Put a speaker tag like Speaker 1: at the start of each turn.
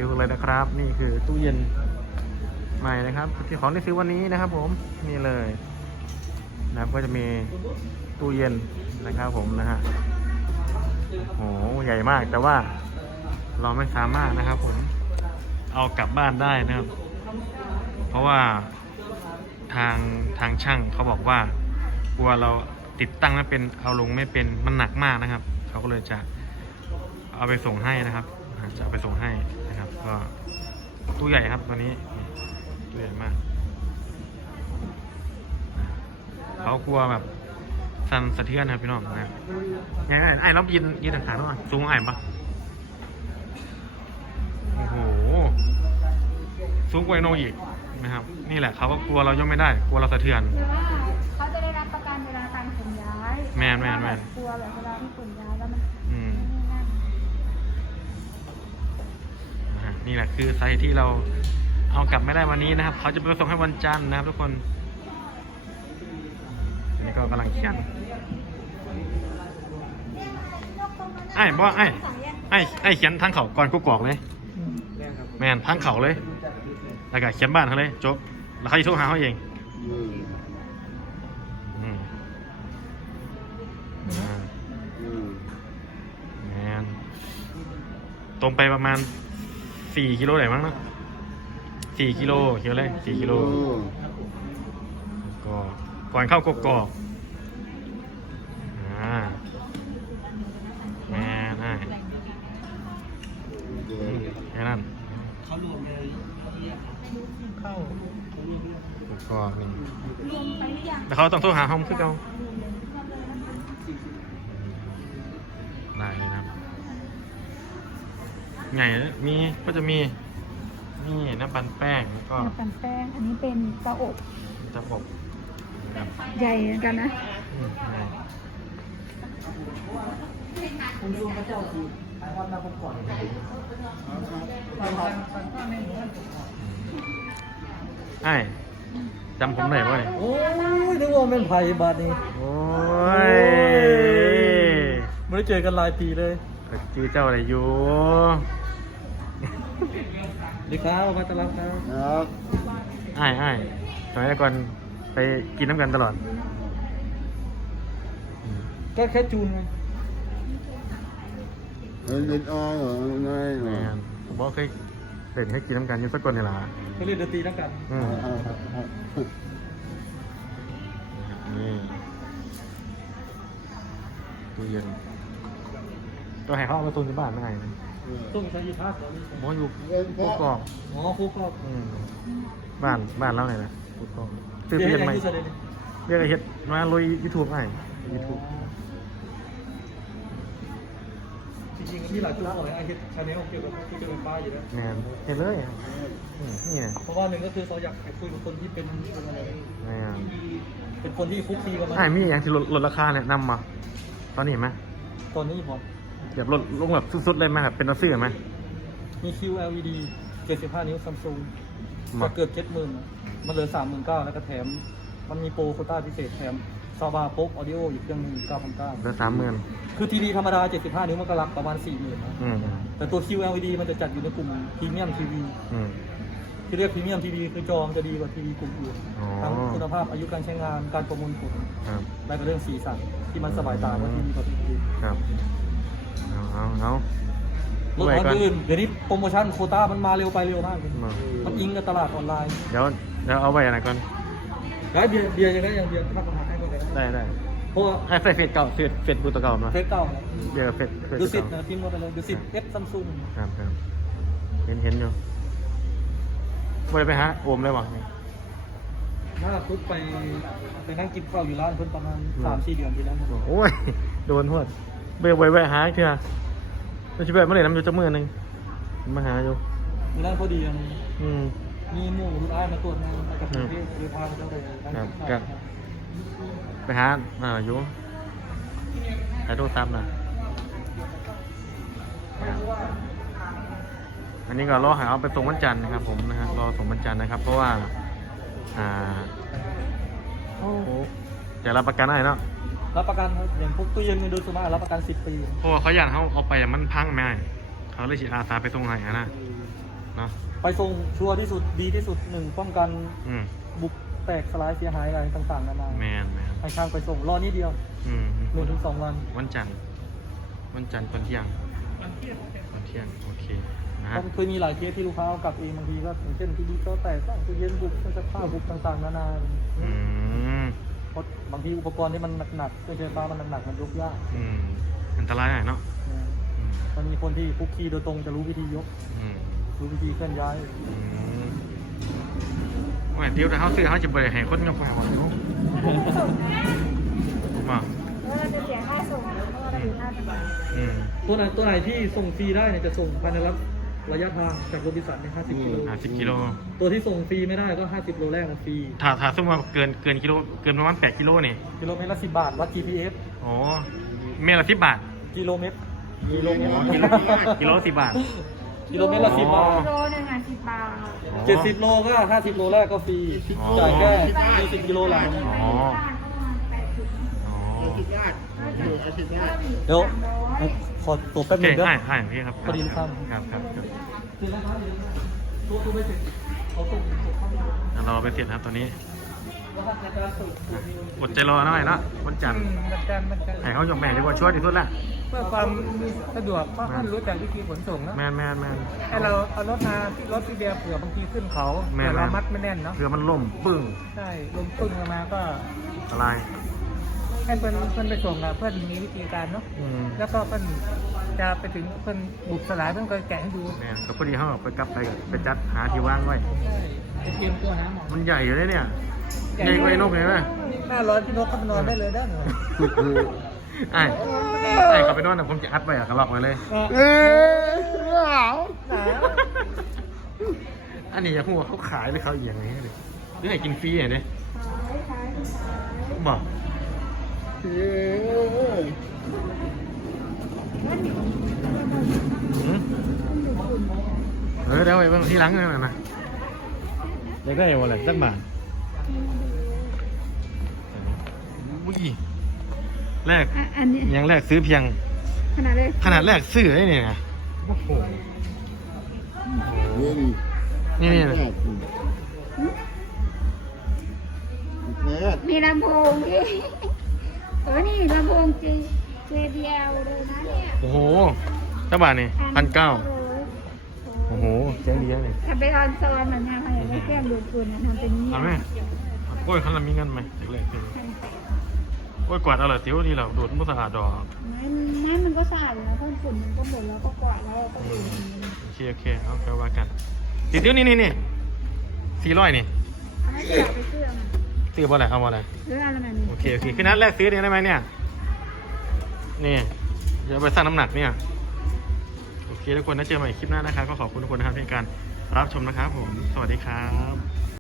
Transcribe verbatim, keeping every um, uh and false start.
Speaker 1: ดูเลยนะครับนี่คือตู้เย็นใหม่นะครับที่ของที่ซื้อวันนี้นะครับผมนี่เลยนะครับก็จะมีตู้เย็นนะครับผมนะฮะโอ้โหใหญ่มากแต่ว่าเราไม่สามารถนะครับผมเอากลับบ้านได้นะครับเพราะว่าทางทางช่างเขาบอกว่ากลัวเราติดตั้งไม่เป็นเอาลงไม่เป็นมันหนักมากนะครับเขาก็เลยจะเอาไปส่งให้นะครับจะเอาไปส่งให้นะครับก็ตู้ใหญ่ครับตัวนี้ตู้ใหญ่มากเขากลัวแบบสั่นสะเทือนนะครับพี่น้องนะไงไอ้ไอ้เรายืนยืนต่างๆด้วยสูงไอ้ปะโอ้โหสูงกว่าไอ้โนอีกนะครับนี่แหละเขาก็กลัวเราย่อมไม่ได้กลัวเราสะเทือน
Speaker 2: เขาจะได้รับประกันเวลาการขนย้าย
Speaker 1: แม่แม่แม่
Speaker 2: กลัวแบบเวลาที่ขนย้ายแล้วมัน
Speaker 1: อืมนี่แหละคือสาเหตุที่เราเอากลับไม่ได้วันนี้นะครับเขาจะไปส่งให้วันจันทร์นะครับทุกคนอันนี้ก็กำลังเขียนไอ้บอกไอ้ไอ้ไอ้เขียนทางเขาก่อนกูกรอกเลยแมนทางเขาเลยแล้วก็เขียนบ้านเขาเลยจบแล้วเขาจะโทรหาเขาเองอืมแมนตรงไปประมาณสี่กิโลไหนมั้งนะสี่กิโลเขียวเลยสี่กิโลก็ก่อนเข้ากกอกอ่าแม่น่าแค่นั้นเขารวมเลยเข้ากกอกนี่แต่เขาต้องโทรหาห้องคือเขาได้เลยนะไงมีก็จะมีนี่น้ำปั่นแป้งแล้วก็
Speaker 2: น้ำปั่นแป้งอันนี้เป็นเตาอบ
Speaker 1: เตาอบ
Speaker 2: ใหญ่กันนะ
Speaker 1: ไอ้จำผมได้ไหม
Speaker 3: โอ้ยนึกว่าเป็นไผ่บาทนี้
Speaker 1: โอ้ย
Speaker 3: ไม่ได้เจอกันหลายปีเลย
Speaker 1: ชื่อเจ้าอะไรอยู่
Speaker 3: ดีครับมาตลาดครับ
Speaker 1: ไอ้ไอ้สมัยก่อนไปกินน้ำกันตลอด
Speaker 3: ก็แค่จูนไง
Speaker 4: เล่นเล่นอ้อยเหรอไม่
Speaker 1: แม่ผมบอกเคยเล่นให้กินน้ำกันอยู่สักคนนี่แหละ
Speaker 3: เขาเล่นดนตรีน้ำกัน
Speaker 1: นี่ตู้เย็นตัวให้เขาเอามาตุนที่บ้านได้ไหม
Speaker 3: ตุ้งใช้ยีภาพ
Speaker 1: หมออยู่คู่กอก
Speaker 3: อ๋อคู่กอก
Speaker 1: บ้านบ้านแล้วไหนนะคู่กอกซื้อเปลี่ยนใหม่เรียกเฮ็ดมาลุยยูทูบไอ้ยูทูบ
Speaker 3: จริงๆมีหลายธุระของไอ้เฮ็ดชาแนลเกี่ยวกับที่เป็นป้าอยู่แล้ว
Speaker 1: แน่เห็นเลยนี่
Speaker 3: เพราะว่าหนึ่งก็คือเราอยากคุยกับคนที่เป็นเป็นอะไรเป็นคนที่คุกคีกันมา
Speaker 1: ไอ้มีอย่างที่ลดราคาเนี่ยนำมาตอนนี้ไหม
Speaker 3: ตอนนี้พอ
Speaker 1: แบบลดลงแบบสุดๆเลยไหมแบบเป็นตัวซื้อไหม
Speaker 3: มี คิว แอล อี ดี เจ็ดสิบห้านิ้ว Samsung ก็เกือบเจ็ดหมื่นมันเหลือสามหมื่นเก้าแล้วก็แถมมันมีโปรโควต้าพิเศษแถมซาบาโป๊กออดิโออีกเครื่องนึงเก้าพันเก้า
Speaker 1: เหลือสามหมื่น
Speaker 3: คือทีวีธรรมดาเจ็ดสิบห้านิ้วมันก็รับประมาณสี่หมื่นนะแต่ตัว คิว แอล อี ดี มันจะจัดอยู่ในกลุ่มพรีเมียมทีวีที่เรียกพรีเมียมทีวีคือจอมจะดีกว่าทีวีกลุ่มอื่นทั้งคุณภาพอายุการใช้งานการประมวลผลและก็เรื่องสีสันที่มันสบายตากว่าทีวีกับทีวี
Speaker 1: ครับเอาเอาเอา
Speaker 3: รถคันอื่นเดี๋ยวนี้โปรโมชั่นโควต้ามันมาเร็วไปเร็วมากมันอิงกับตลาดออนไลน์
Speaker 1: เดี๋ยวเดี๋ยวเอาไว้อะไรก่อน
Speaker 3: ได้เบียร์เบียร์ยังได้ยังเบียร์ถ้าคนทำให้ก็ได้
Speaker 1: ได้ได้
Speaker 3: เพราะ
Speaker 1: ให้เฟซเฟซเก่าเฟซเฟซบูตเก่ามา
Speaker 3: เฟซเก่า
Speaker 1: เบียร์เฟซเฟซ
Speaker 3: ดูสิทธิ์นะทีมรถอะไรดูสิทธิ์เอฟซัมซุง
Speaker 1: ครับครับเห็นเห็นอยู่ไปไปฮะโอมเลยวะ
Speaker 3: ถ้าปุ๊บไปไปนั่งกินข้าวอยู่ร้านเพิ่นประมาณสามสี่เดือนที่แล้ว
Speaker 1: โอ้ยโดนหวดเบื่อไปหาเถอะไม่ใช่แบบไม่ได้น้ำอยู่จักมือนึงมาหาอยู่
Speaker 3: มีร้านพอดีอัน
Speaker 1: อืม
Speaker 3: มีหมู่ลูกอ้ายมาตรวจงานไปกับประเทศหรือพาไปเจ้าเลย
Speaker 1: ครับไปหาอ่าอยู่ใช้โทรศัพท์นะอันนี้ก็รอหาเอาไปส่งวันจันทร์นะครับผมนะฮะรอส่งวันจันทร์นะครับเพราะว่าอ่าโอ้จะรับประกันได้เนาะ
Speaker 3: รับประกันอย่างพวกตู้เย็นในโดยสมารับประกันสิบปี
Speaker 1: เพราะว่าเขาอยากเขาเอาไปมันพังไหมเขาเลยฉีดอาสาไปส่งให้นะเนาะ
Speaker 3: ไปส่งชัวร์ที่สุดดีที่สุดหนึ่งป้องกัน
Speaker 1: อืม
Speaker 3: บุกแตกสลายเสียหายอะไรต่างๆนานา
Speaker 1: แมนแมน
Speaker 3: ให้ช่างไปส่งรอนิดเดียว
Speaker 1: อืม
Speaker 3: หนึ่งถึงสองวัน
Speaker 1: วันจันทร์วันจันทร์ตอนเที่ยงวันเที่ยงโอเคนะ
Speaker 3: เพ
Speaker 1: ฮะ
Speaker 3: ราะเคยมีหลายเคสที่ลูกค้าเอากลับเองบางทีก็อย่างเช่นที่ดีก็แตกบ้างตู้เย็นบุกเครื่องซักผ้าบุกต่างๆนานา
Speaker 1: อืม
Speaker 3: เพราะบางทีอุปกรณ์ที่มันหนักๆเครื่องใช้ไฟฟ้ามันหนักๆมันยกยาก
Speaker 1: อืมอันตรายหน่อยเนาะ
Speaker 3: นะ
Speaker 1: อืม
Speaker 3: มันมีคนที่คุกคีโดยตรงจะรู้วิธียก
Speaker 1: อืม
Speaker 3: รู้วิธีเคลื่อนย้าย
Speaker 1: อืมว่าเดี๋ยวถ้าเขาซื้อเขาจะบริหารคนกับแฟนเขาว่า
Speaker 2: แล้วเราจะเสียค่าส่งเพราะว่าเราอยู่ท่าจังหวัด
Speaker 1: อืม
Speaker 3: ตัวไหนตัวไหนที่ส่งฟรีได้เนี่ยจะส่งภายในระยะทางจากโรบินสันเนี่ยห้าสิบกิโล
Speaker 1: ห้าสิบกิโล
Speaker 3: ตัวที่ส่งฟรีไม่ได้ก็ห้าสิบโลแรกมันฟรี
Speaker 1: ถ้าถ้าสมมติว่าเกินเกินกิโลเกินประมาณแปดกิโลนี่
Speaker 3: กิโลเมตรละสิบบาทวัด จี พี เอส
Speaker 1: โอ้เมตรละสิบบาท
Speaker 3: กิโลเมตรกิโลเมตร
Speaker 1: อ๋อกิโลกิโลละสิบบาท
Speaker 3: กิโลเมตรละสิบบาท
Speaker 2: โลหนึ่งอ่ะสิบบาท
Speaker 3: เจ็ดสิบโลก็ห้าสิบโลแรกก็ฟรี
Speaker 1: อ๋อ
Speaker 3: จ่ายแค่ยี่สิบกิโลหลัง
Speaker 1: อ๋อ
Speaker 2: บ้านก็ประมาณแปดสิบ
Speaker 1: อ๋อ
Speaker 4: สิบญาติอาทิตย์ญาติ
Speaker 3: เดี๋ยว
Speaker 2: สามร้อย
Speaker 3: ขอตัว
Speaker 1: โอ
Speaker 3: แป๊บ
Speaker 1: เค
Speaker 3: นึงเด้อ
Speaker 1: ให้ให้พี่ครับ
Speaker 3: พอดีครับ
Speaker 1: ครับครับครับ
Speaker 3: เสร็จแล้วครับเดี๋ยวตัวตัวไม่เสร็จเขาส่งส่งเข้าไป
Speaker 1: งั้นเราไปเสร็จครับตอนนี้
Speaker 3: แล้วก็ในการส่งตัวมี
Speaker 1: อดใจรอหน่อยเนาะวันจันทร์
Speaker 5: มันกันมันกัน
Speaker 1: ให้เขายกแม่ดีกว่าช่วยที่สุดละ
Speaker 5: เพื่อความสะดวกเพราะท่านรู้จักวิธีขนส่งเนอะ
Speaker 1: แมนแมนแมน
Speaker 5: ให้เราเอารถมาที่รถที่เดียวเผื่อบางทีขึ้นเขา
Speaker 1: แม่น
Speaker 5: เผื่อเรามัดไม่แน่นเนาะ
Speaker 1: เผื่อมันล่มปึ้ง
Speaker 5: ใช่ลมปึ้งลงมาก็
Speaker 1: อะไร
Speaker 5: ให้เพื่อนเพื่อนไปส่งนะเพื่อนมีวิธีการเนาะ
Speaker 1: อืม
Speaker 5: แล้วก็เพื่อนจะไปถึงเพื่อนบุกสลายเพื่อนก็แกะให้ดู
Speaker 1: แมนก็พอดีเขาไปกลับไปไปจัดหาที่ว่างไว้
Speaker 5: ใช่ไปเตรียมตัวหาหมอ
Speaker 1: มันใหญ่อยู่เลยเนี่ยใหญ่กว่าไอ้นกเห็นไหม
Speaker 5: หน้าร้อนพี่นกเข้ามานอนได้เลยได้เหรอ
Speaker 1: ไอ้ไอ้เขาไปนอนนะผมจะอัดไว้อะกระลอกไว้เลย
Speaker 4: เอ้ยหนาว
Speaker 5: หนาว
Speaker 1: อันนี้จะพูดว่าเขาขายหรือเขาเอียงไงเลยหรือให้กินฟรีไงเนี่ย
Speaker 2: ขายขายขาย
Speaker 1: บอก
Speaker 4: เอ้ย
Speaker 1: หืมเออเดี๋ยวไปเบางที่หลังนั่นนะอยากได้อะไรสักบาทอุ้ยแรก
Speaker 2: อ่ะอันนี้
Speaker 1: ยังแรกซื้อเพียง
Speaker 2: ขนาดเลย
Speaker 1: ขนาดแรกซื้อไอ้นี่นะโอ้โห
Speaker 4: เฮ้ย
Speaker 1: นี่นี่
Speaker 4: แม่แม่
Speaker 2: มีลำโพงที่เออนี่ลำโพงจริงเจเดียวเลยนะเนี่ย
Speaker 1: โอ้โหเจ้าบาทนี่พันเก้าโอ้โหเจ๊งดีนะนี่
Speaker 2: ทำไปออนซอนเหมือนกันค่ะไม่เครื่องดูดฝุ่นนะทำเป็นนี่
Speaker 1: เอาไหมโอ้ยเขาเรามีเงินไหมเด็กเล็กคือโอ้ยกวาดเอาเหรอติ้วนี่เราดูดมุสอาดอก
Speaker 2: ไม่ไม่มันก็สะอาดอยู่นะเพราะฝุ่นมันก็หมดแล้วก็กวาดแล้วก็
Speaker 1: อื
Speaker 2: ดู
Speaker 1: ม
Speaker 2: ด
Speaker 1: โอเคโอเคเอาไปว่ากันติดติ้วนี่นี่นี่สี่ร้อยนี่
Speaker 2: เอาไม่กวาดไปเครื่อง
Speaker 1: ซื้อบ่อะไรเอาบ่อะไร
Speaker 2: หรืออะไรแบบนี้
Speaker 1: โอเคโอเคคือนัดแรกซื้อเนี่ยได้ไหมเนี่ยนี่เดี๋ยวไปสร้างน้ำหนักเนี่ยโอเคทุกคนนะเจอกันใหม่คลิปหน้านะครับก็ขอบคุณทุกคนนะครับในการรับชมนะครับผมสวัสดีครับ